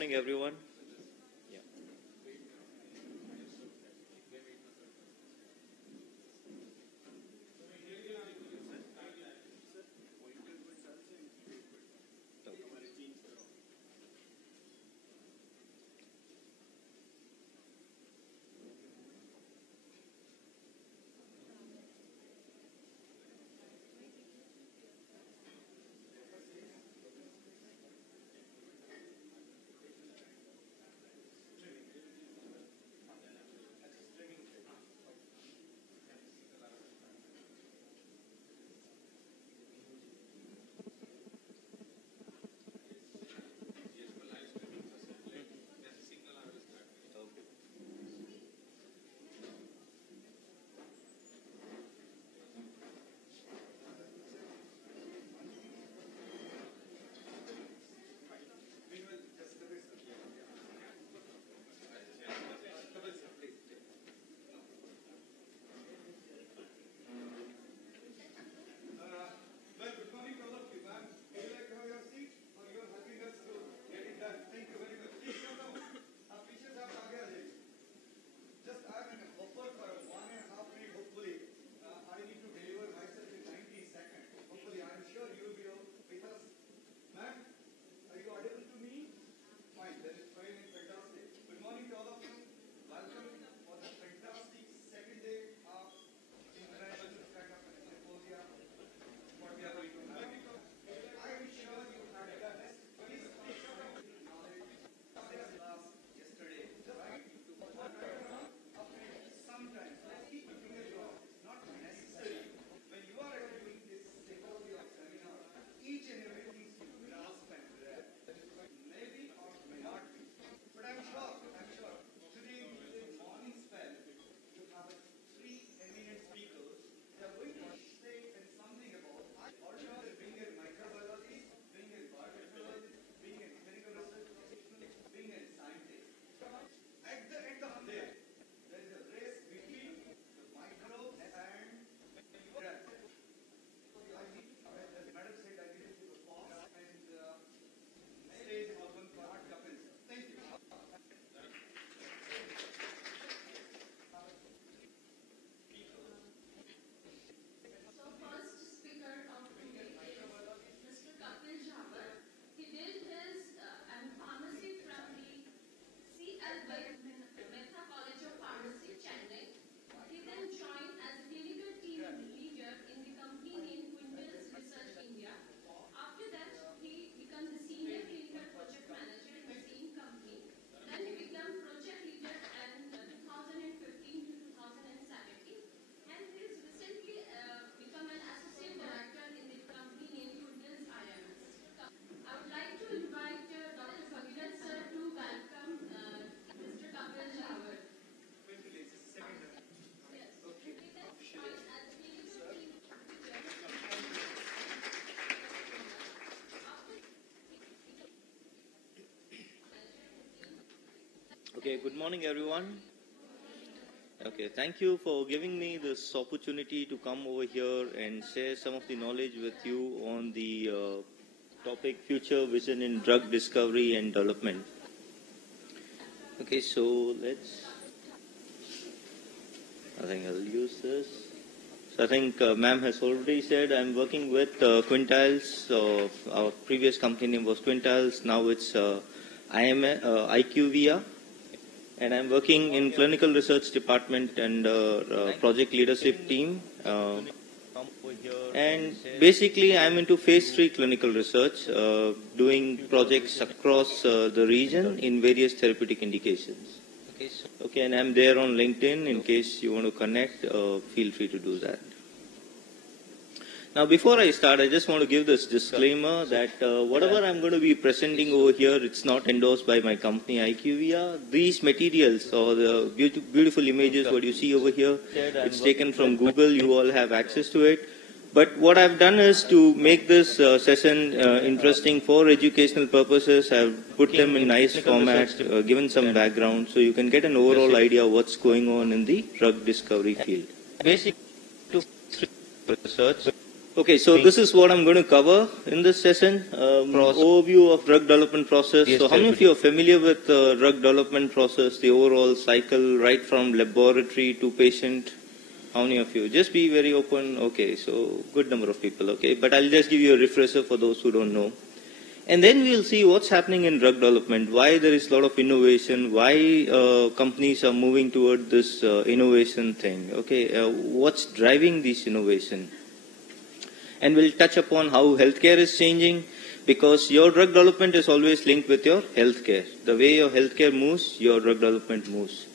morning, everyone. Yeah. So first speaker of today is Mr. KapilJhawer. He did his pharmacy from the Mehta College of Pharmacy, Chennai. He then joined as a clinical team leader in the company named Quintil's Research India. After that, he becomes the senior clinical project manager in the same company. Then he became project leader in 2015 to 2017. And he has recently become an associate director in the company named Quintil's IMS. I would like to invite Dr. Bhagirat sir to welcome Mr. KapilJhawer. Yes. Okay. He then joined as a clinical team Okay, good morning, everyone. Okay, thank you for giving me this opportunity to come over here and share some of the knowledge with you on the topic Future Vision in Drug Discovery and Development. Okay, so I think I'll use this. So I think ma'am has already said I'm working with Quintiles. So our previous company name was Quintiles. Now it's IQVIA. And I'm working in clinical research department and project leadership team. And basically, I'm into phase 3 clinical research, doing projects across the region in various therapeutic indications. Okay, and I'm there on LinkedIn. In case you want to connect, feel free to do that. Now, before I start, I just want to give this disclaimer that whatever I'm going to be presenting over here, it's not endorsed by my company, IQVIA. These materials or the beautiful images, what you see over here, it's taken from Google. You all have access to it. But what I've done is to make this session interesting for educational purposes. I've put them in nice format, given some background, so you can get an overall idea of what's going on in the drug discovery field. Basic to research. Okay, so this is what I'm going to cover in this session. Overview of drug development process. So how many of you are familiar with the drug development process, the overall cycle, right from laboratory to patient? How many of you? Just be very open. Okay, so good number of people. Okay, but I'll just give you a refresher for those who don't know. And then we'll see what's happening in drug development, why there is a lot of innovation, why companies are moving toward this innovation thing. Okay, what's driving this innovation? And we'll touch upon how healthcare is changing, because your drug development is always linked with your healthcare. The way your healthcare moves, your drug development moves.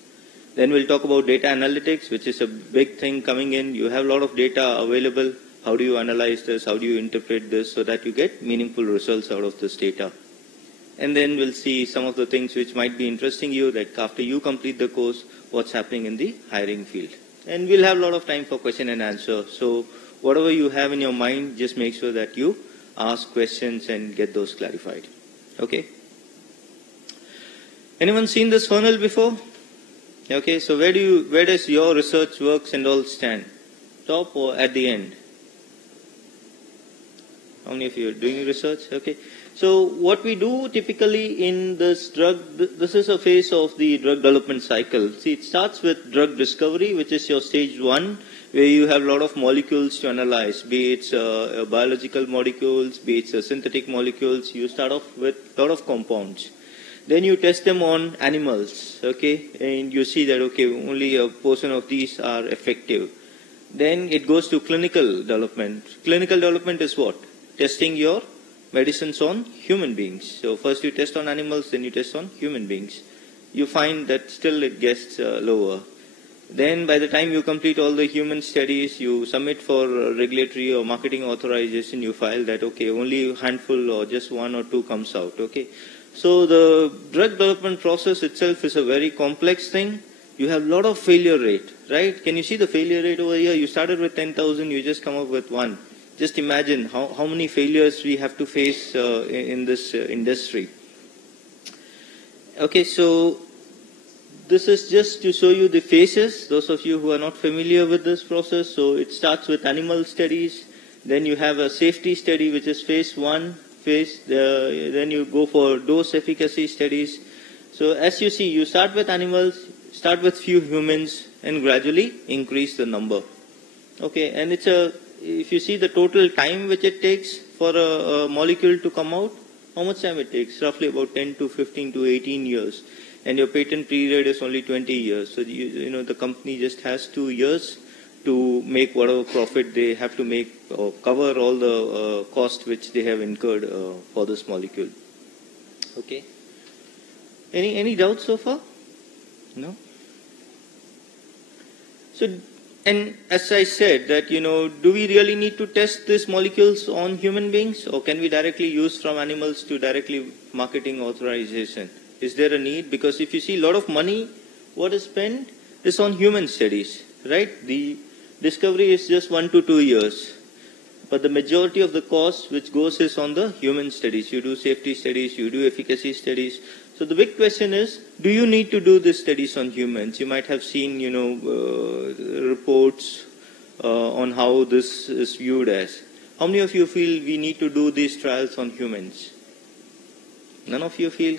Then we'll talk about data analytics, which is a big thing coming in. You have a lot of data available. How do you analyze this? How do you interpret this so that you get meaningful results out of this data? And then we'll see some of the things which might be interesting you, like after you complete the course, what's happening in the hiring field. And we'll have a lot of time for question and answer. So whatever you have in your mind, just make sure that you ask questions and get those clarified. Okay? Anyone seen this funnel before? Okay, so where does your research works and all stand? Top or at the end? How many of you are doing research? Okay. So what we do typically in this this is a phase of the drug development cycle. See, it starts with drug discovery, which is your stage 1, where you have a lot of molecules to analyze, be it biological molecules, be it synthetic molecules. You start off with a lot of compounds. Then you test them on animals, okay, and you see that, okay, only a portion of these are effective. Then it goes to clinical development. Clinical development is what? Testing your medicines on human beings. So first you test on animals, then you test on human beings. You find that still it gets lower. Then by the time you complete all the human studies, you submit for regulatory or marketing authorization, you file that, okay, only a handful or just 1 or 2 comes out, okay. So the drug development process itself is a very complex thing. You have a lot of failure rate, right? Can you see the failure rate over here? You started with 10,000, you just come up with 1. Just imagine how many failures we have to face in this industry. Okay, so this is just to show you the phases, those of you who are not familiar with this process. So it starts with animal studies, then you have a safety study, which is phase 1 phase, then you go for dose efficacy studies. So as you see, you start with animals, start with few humans, and gradually increase the number. Okay, and if you see the total time which it takes for a molecule to come out, how much time it takes? Roughly about 10 to 15 to 18 years. And your patent period is only 20 years. So the company just has 2 years to make whatever profit they have to make or cover all the cost which they have incurred for this molecule. Okay. Any doubts so far? No? So, and as I said that, do we really need to test these molecules on human beings, or can we directly use from animals to directly marketing authorization? Is there a need? Because if you see a lot of money, what is spent is on human studies, right? The discovery is just 1 to 2 years. But the majority of the cost which goes is on the human studies. You do safety studies, you do efficacy studies. So the big question is, do you need to do these studies on humans? You might have seen, reports on how this is viewed as. How many of you feel we need to do these trials on humans? None of you feel?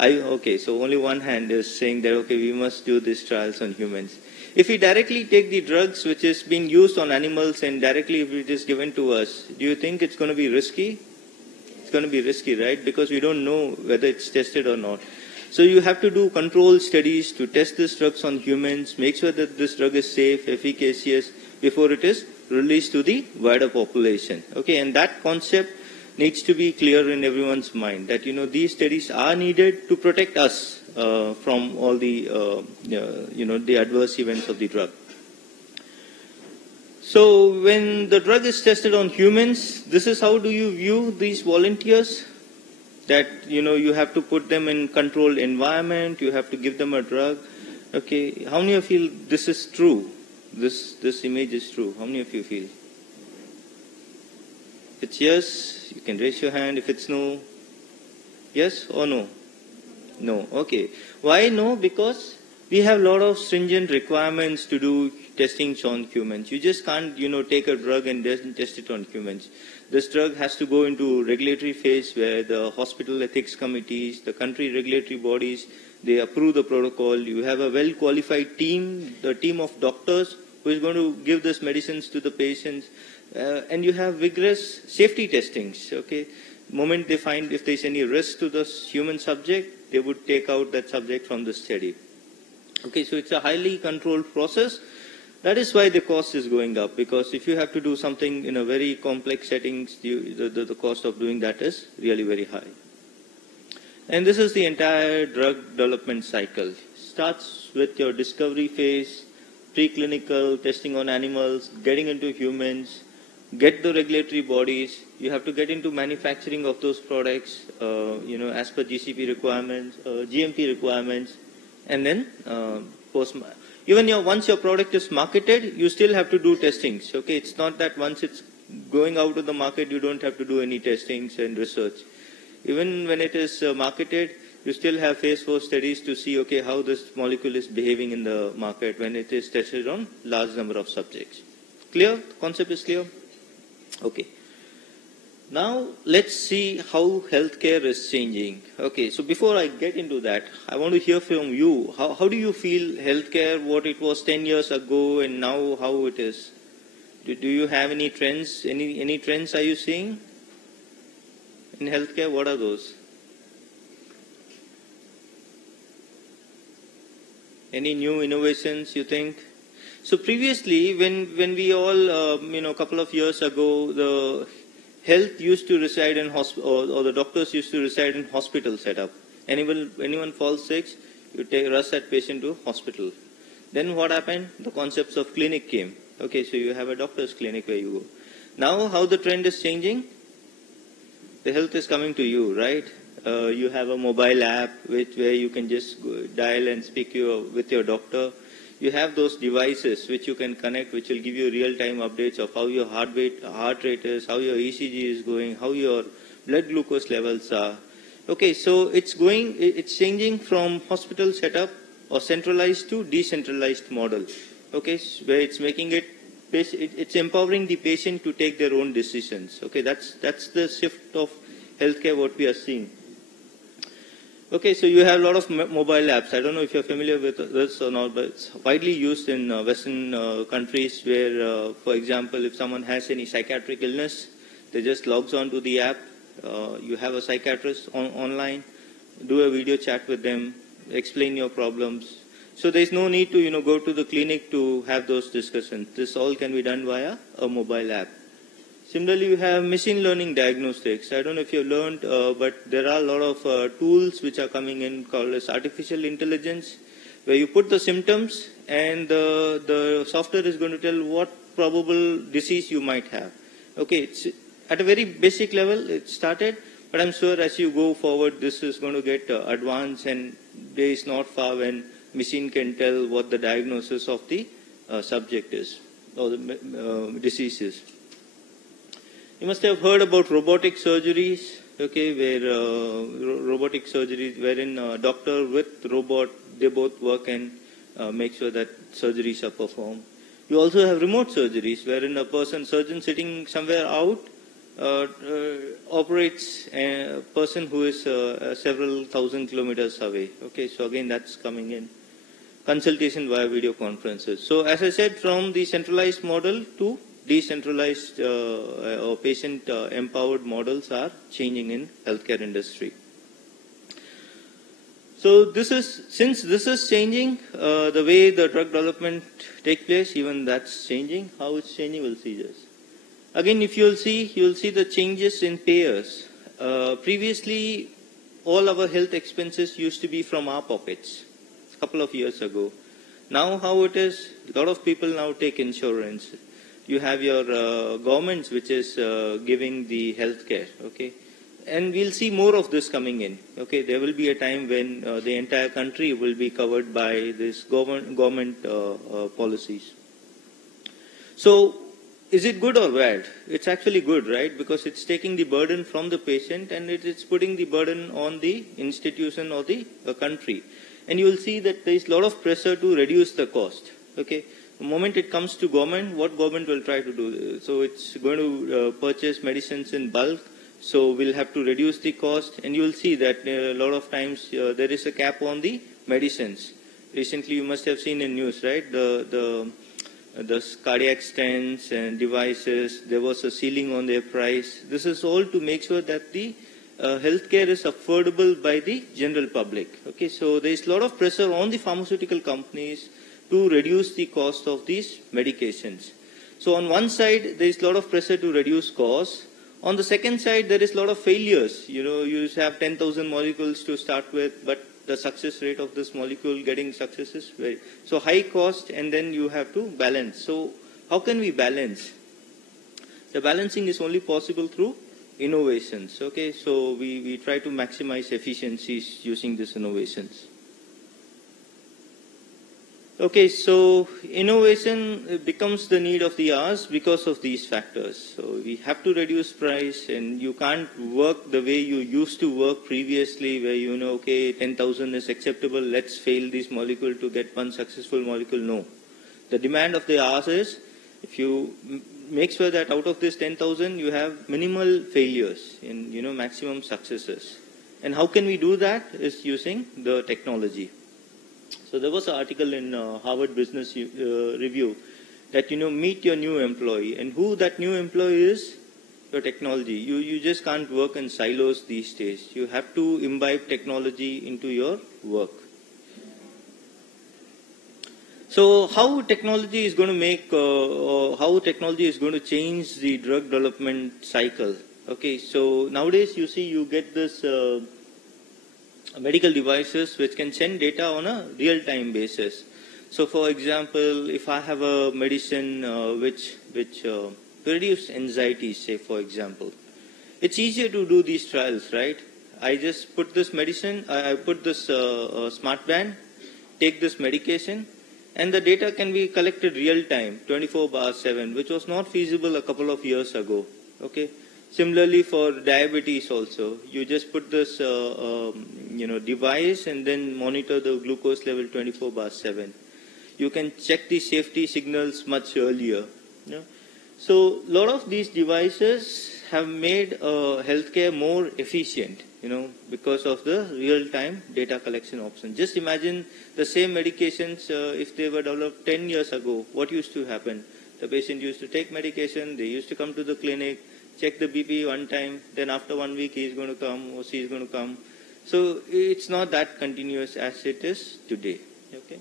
Okay, so only one hand is saying that, okay, we must do these trials on humans. If we directly take the drugs which is being used on animals and directly if it is given to us, do you think it's going to be risky? It's going to be risky, right? Because we don't know whether it's tested or not. So you have to do control studies to test these drugs on humans, make sure that this drug is safe, efficacious, before it is released to the wider population. Okay, and that concept needs to be clear in everyone's mind, that these studies are needed to protect us from all the the adverse events of the drug. So when the drug is tested on humans, this is how do you view these volunteers? That you have to put them in controlled environment, you have to give them a drug. Okay, how many of you feel this is true? This image is true. How many of you feel? If it's yes, you can raise your hand. If it's no, yes or no? No. Okay. Why no? Because we have a lot of stringent requirements to do testings on humans. You just can't, take a drug and test it on humans. This drug has to go into regulatory phase where the hospital ethics committees, the country regulatory bodies, they approve the protocol. You have a well-qualified team, the team of doctors who is going to give these medicines to the patients. And you have vigorous safety testings, okay? The moment they find if there's any risk to this human subject, they would take out that subject from the study. Okay, so it's a highly controlled process. That is why the cost is going up, because if you have to do something in a very complex settings, the cost of doing that is really very high. And this is the entire drug development cycle. Starts with your discovery phase, preclinical, testing on animals, getting into humans, get the regulatory bodies. You have to get into manufacturing of those products, as per GCP requirements, GMP requirements, and then once your product is marketed, you still have to do testings. Okay, it's not that once it's going out of the market, you don't have to do any testings and research. Even when it is marketed, you still have phase 4 studies to see, okay, how this molecule is behaving in the market when it is tested on large number of subjects. Clear? The concept is clear? Okay. Now, let's see how healthcare is changing. Okay, so before I get into that, I want to hear from you. How do you feel healthcare, what it was 10 years ago and now how it is? Do you have any trends? Any trends are you seeing in healthcare? What are those? Any new innovations you think? So previously, when we all, a couple of years ago, the health used to reside in hospital, or the doctors used to reside in hospital setup. Anyone falls sick, you rush that patient to hospital. Then what happened? The concepts of clinic came. Okay, so you have a doctor's clinic where you go. Now how the trend is changing? The health is coming to you, right? You have a mobile app where you can just dial and speak with your doctor. You have those devices which you can connect, which will give you real-time updates of how your heart rate is, how your ECG is going, how your blood glucose levels are. Okay, so it's changing from hospital setup or centralized to decentralized model. Okay, where it's making it's empowering the patient to take their own decisions. Okay, that's the shift of healthcare what we are seeing. Okay, so you have a lot of mobile apps. I don't know if you're familiar with this or not, but it's widely used in Western countries where, for example, if someone has any psychiatric illness, they just logs on to the app. You have a psychiatrist online, do a video chat with them, explain your problems. So there's no need to, go to the clinic to have those discussions. This all can be done via a mobile app. Similarly, you have machine learning diagnostics. I don't know if you've learned, but there are a lot of tools which are coming in called as artificial intelligence, where you put the symptoms and the software is going to tell what probable disease you might have. Okay, it's at a very basic level, it started, but I'm sure as you go forward, this is going to get advanced, and there is not far when machine can tell what the diagnosis of the subject is, or the disease is. You must have heard about robotic surgeries, okay, where robotic surgeries, wherein doctor with robot, they both work and make sure that surgeries are performed. You also have remote surgeries, wherein surgeon sitting somewhere out, operates a person who is several thousand kilometers away. Okay, so again that's coming in. Consultation via video conferences. So as I said, from the centralized model to decentralized or patient empowered models are changing in healthcare industry. So since this is changing, the way the drug development takes place, even that's changing. How it's changing, we'll see this. Again, if you'll see the changes in payers. Previously, all our health expenses used to be from our pockets a couple of years ago. Now how it is, a lot of people now take insurance. You have your governments which is giving the health care, okay? And we'll see more of this coming in, okay? There will be a time when the entire country will be covered by this government policies. So, is it good or bad? It's actually good, right? Because it's taking the burden from the patient and it's putting the burden on the institution or the country. And you will see that there is a lot of pressure to reduce the cost, okay? The moment it comes to government, what government will try to do? So it's going to purchase medicines in bulk, so we'll have to reduce the cost, and you'll see that a lot of times there is a cap on the medicines. Recently you must have seen in news, right? The cardiac stents and devices, there was a ceiling on their price. This is all to make sure that the healthcare is affordable by the general public. Okay, so there is a lot of pressure on the pharmaceutical companies to reduce the cost of these medications. So on one side, there is a lot of pressure to reduce costs. On the second side, there is a lot of failures. You know, you have 10,000 molecules to start with, but the success rate of this molecule getting success is very so high cost, and then you have to balance. So how can we balance? The balancing is only possible through innovations. Okay, so we try to maximize efficiencies using these innovations. Okay, so innovation becomes the need of the hours because of these factors. So we have to reduce price, and you can't work the way you used to work previously, where you know, okay, 10,000 is acceptable, let's fail this molecule to get one successful molecule. No. The demand of the hours is, if you make sure that out of this 10,000, you have minimal failures and, you know, maximum successes. And how can we do that? Is using the technology. So there was an article in Harvard Business Review that, you know, meet your new employee. And who that new employee is? Your technology. You just can't work in silos these days. You have to imbibe technology into your work. So how technology is going to make, how technology is going to change the drug development cycle? Okay, so nowadays you see you get this medical devices which can send data on a real-time basis. So for example, if I have a medicine which reduces anxiety, say for example, it's easier to do these trials, right? I just put this medicine, I put this smart band, take this medication, and the data can be collected real-time, 24/7, which was not feasible a couple of years ago. Okay. Similarly for diabetes also, you just put this device and then monitor the glucose level 24/7. You can check the safety signals much earlier. Yeah? So a lot of these devices have made healthcare more efficient, you know, because of the real-time data collection option. Just imagine the same medications if they were developed 10 years ago. What used to happen? The patient used to take medication, they used to come to the clinic, check the BP one time, then after 1 week he is going to come or she is going to come. So it's not that continuous as it is today. Okay.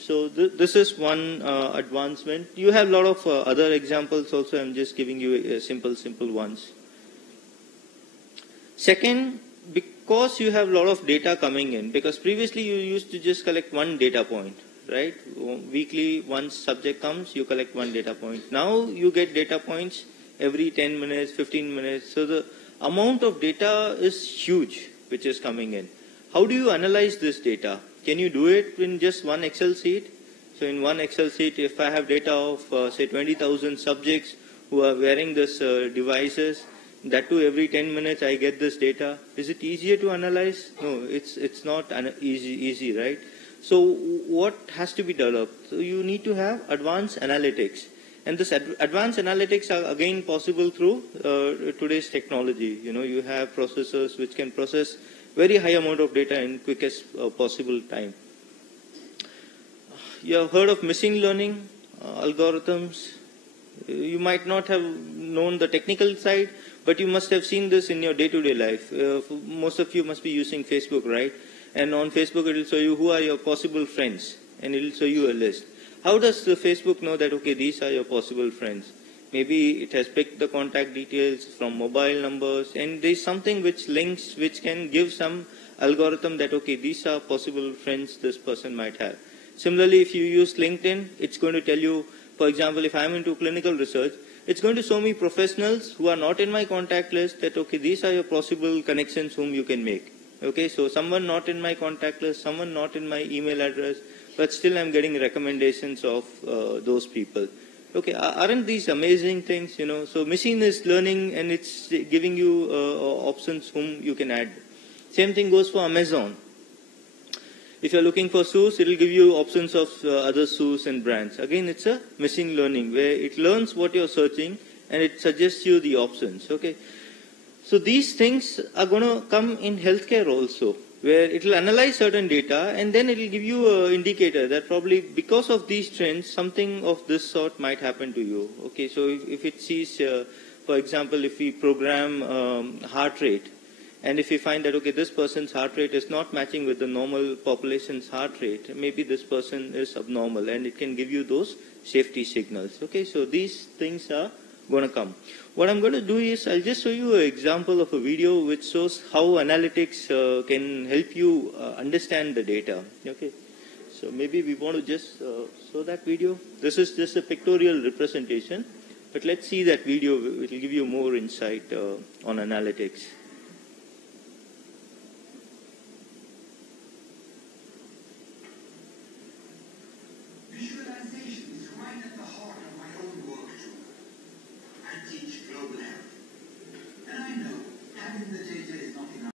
So this is one advancement. You have a lot of other examples also. I'm just giving you simple ones. Second, because you have a lot of data coming in, because previously you used to just collect one data point, right? Weekly, once subject comes, you collect one data point. Now you get data points every 10 minutes, 15 minutes. So the amount of data is huge, which is coming in. How do you analyze this data? Can you do it in just one Excel sheet? So in one Excel sheet, if I have data of, say, 20,000 subjects who are wearing this devices, that too every 10 minutes I get this data. Is it easier to analyze? No, it's not easy, right? So what has to be developed? So you need to have advanced analytics. And this advanced analytics are again possible through today's technology. You know, you have processors which can process very high amount of data in quickest possible time. You have heard of machine learning algorithms. You might not have known the technical side, but you must have seen this in your day-to-day life. Most of you must be using Facebook, right? And on Facebook it will show you who are your possible friends, and it will show you a list. How does the Facebook know that, okay, these are your possible friends? Maybe it has picked the contact details from mobile numbers, and there is something which links, which can give some algorithm that, okay, these are possible friends this person might have. Similarly, if you use LinkedIn, it's going to tell you, for example, if I'm into clinical research, it's going to show me professionals who are not in my contact list that, okay, these are your possible connections whom you can make. Okay, so someone not in my contact list, someone not in my email address, but still I'm getting recommendations of those people. Okay, aren't these amazing things, you know? So machine is learning and it's giving you options whom you can add. Same thing goes for Amazon. If you're looking for shoes, it will give you options of other shoes and brands. Again, it's a machine learning where it learns what you're searching and it suggests you the options. Okay. So these things are going to come in healthcare also, where it will analyze certain data and then it will give you an indicator that probably because of these trends, something of this sort might happen to you. Okay, so if it sees, for example, if we program heart rate, and if we find that, okay, this person's heart rate is not matching with the normal population's heart rate, maybe this person is abnormal, and it can give you those safety signals. Okay, so these things are going to come. What I'm going to do is I'll just show you an example of a video which shows how analytics can help you understand the data. Okay, so maybe we want to just show that video. This is just a pictorial representation, but let's see that video. It will give you more insight on analytics. Visualization is right at the heart of my own work too. I teach global health. And I know having the data is not enough.